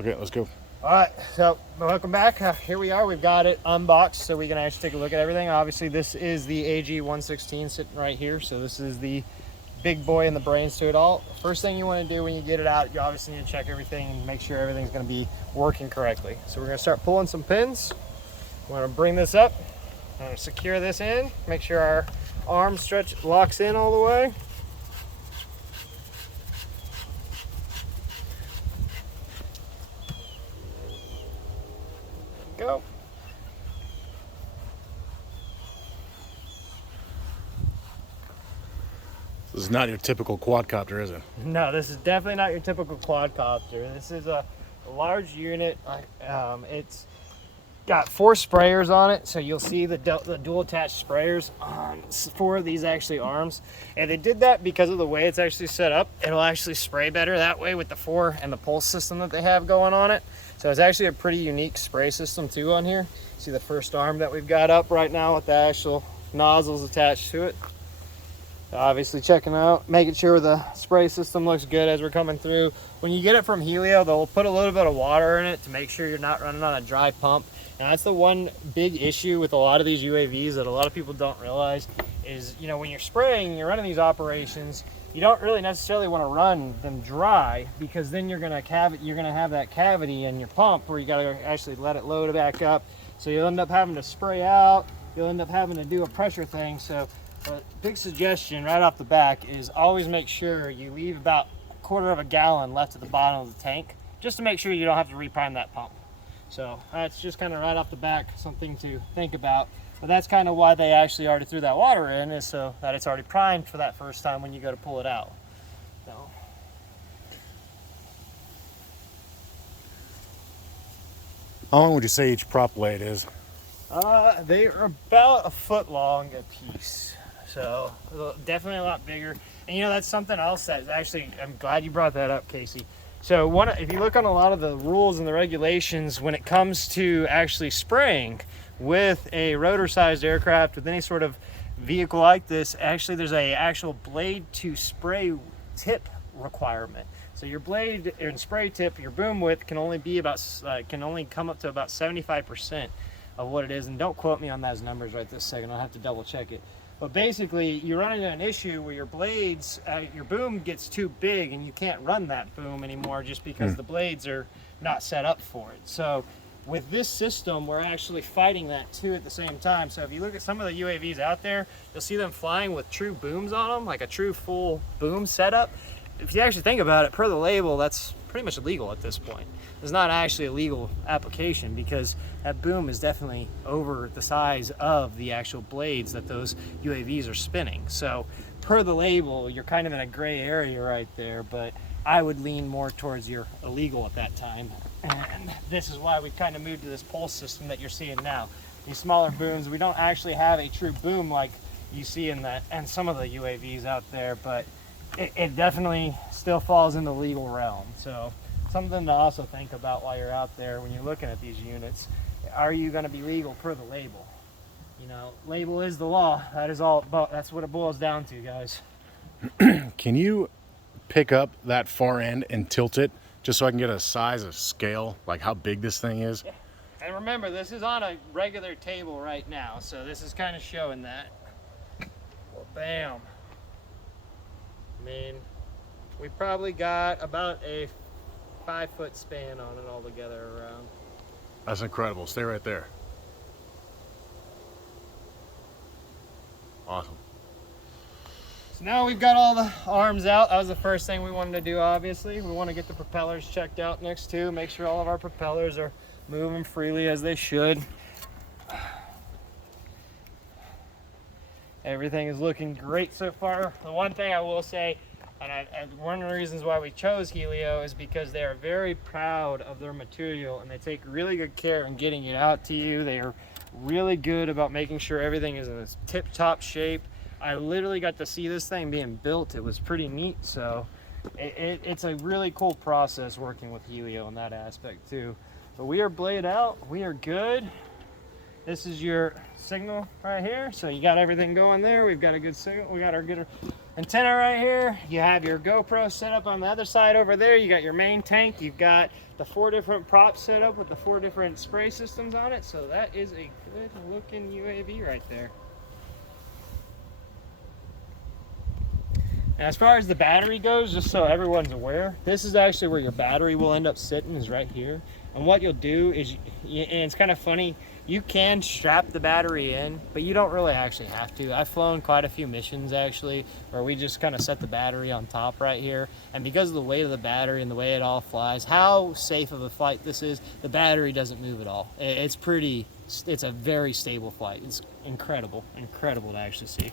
Okay, let's go. All right, so welcome back. Here we are. We've got it unboxed, so we can actually take a look at everything. Obviously, this is the AG116 sitting right here. So this is the big boy in the brains to it all. First thing you want to do when you get it out, you obviously need to check everything and make sure everything's going to be working correctly. So we're going to start pulling some pins. We're going to bring this up. I'm going to secure this in. Make sure our arm stretch locks in all the way. Go. This is not your typical quadcopter, is it? No, this is definitely not your typical quadcopter. This is a large unit. It's got 4 sprayers on it, so you'll see the dual attached sprayers on 4 of these actually arms, and they did that because of the way it's actually set up. It'll actually spray better that way with the 4 and the pulse system that they have going on it. So it's actually a pretty unique spray system too on here. See the first arm that we've got up right now with the actual nozzles attached to it. Obviously checking out, making sure the spray system looks good as we're coming through. When you get it from Hylio, they'll put a little bit of water in it to make sure you're not running on a dry pump. And that's the one big issue with a lot of these UAVs that a lot of people don't realize is, you know, when you're spraying, you're running these operations, you don't really necessarily want to run them dry, because then you're gonna have that cavity in your pump where you gotta actually let it load back up. So you'll end up having to spray out, you'll end up having to do a pressure thing. So a big suggestion right off the back is always make sure you leave about a quarter of a gallon left at the bottom of the tank, just to make sure you don't have to reprime that pump. So that's just kind of right off the back something to think about. But that's kind of why they actually already threw that water in, is so that it's already primed for that first time when you go to pull it out. So. How long would you say each prop blade is? They are about a foot long a piece. So definitely a lot bigger. And you know, that's something else that actually, I'm glad you brought that up, Casey. So if you look on a lot of the rules and the regulations when it comes to actually spraying with a rotor-sized aircraft, with any sort of vehicle like this, actually there's a actual blade to spray tip requirement. So your blade and spray tip, your boom width can only come up to about 75% of what it is. And don't quote me on those numbers right this second, I'll have to double check it. But basically, you run into an issue where your blades, your boom gets too big and you can't run that boom anymore just because the blades are not set up for it. So with this system, we're actually fighting that too at the same time. So if you look at some of the UAVs out there, you'll see them flying with true booms on them, like a true full boom setup. If you actually think about it, per the label, that's pretty much illegal at this point. It's not actually a legal application because that boom is definitely over the size of the actual blades that those UAVs are spinning. So per the label, you're kind of in a gray area right there, but I would lean more towards you're illegal at that time. And this is why we've kind of moved to this pulse system that you're seeing now. These smaller booms, we don't actually have a true boom like you see in that and some of the UAVs out there, but it definitely still falls in the legal realm. So something to also think about while you're out there when you're looking at these units. Are you going to be legal per the label? You know, label is the law. That is all, that's what it boils down to, guys. Can you pick up that far end and tilt it just so I can get a size of scale, like how big this thing is? Yeah. And remember, this is on a regular table right now, so this is kind of showing that. Well, bam. I mean, we probably got about a 5-foot span on it all together around. That's incredible. Stay right there. Awesome. So now we've got all the arms out. That was the first thing we wanted to do, obviously. We want to get the propellers checked out next too, make sure all of our propellers are moving freely as they should. Everything is looking great so far. The one thing I will say, and one of the reasons why we chose Hylio, is because they are very proud of their material and they take really good care in getting it out to you. They are really good about making sure everything is in its tip-top shape. I literally got to see this thing being built. It was pretty neat. So it's a really cool process working with Hylio in that aspect too. But we are blade out. We are good. This is your signal right here. So you got everything going there. We've got a good signal. We got our good antenna right here. You have your GoPro set up on the other side over there. You got your main tank. You've got the 4 different props set up with the 4 different spray systems on it. So that is a good looking UAV right there. Now, as far as the battery goes, just so everyone's aware, this is actually where your battery will end up sitting, is right here. And what you'll do is, and it's kind of funny, you can strap the battery in, but you don't really actually have to. I've flown quite a few missions actually, where we just kind of set the battery on top right here. And because of the weight of the battery and the way it all flies, how safe of a flight this is, the battery doesn't move at all. It's a very stable flight. It's incredible to actually see.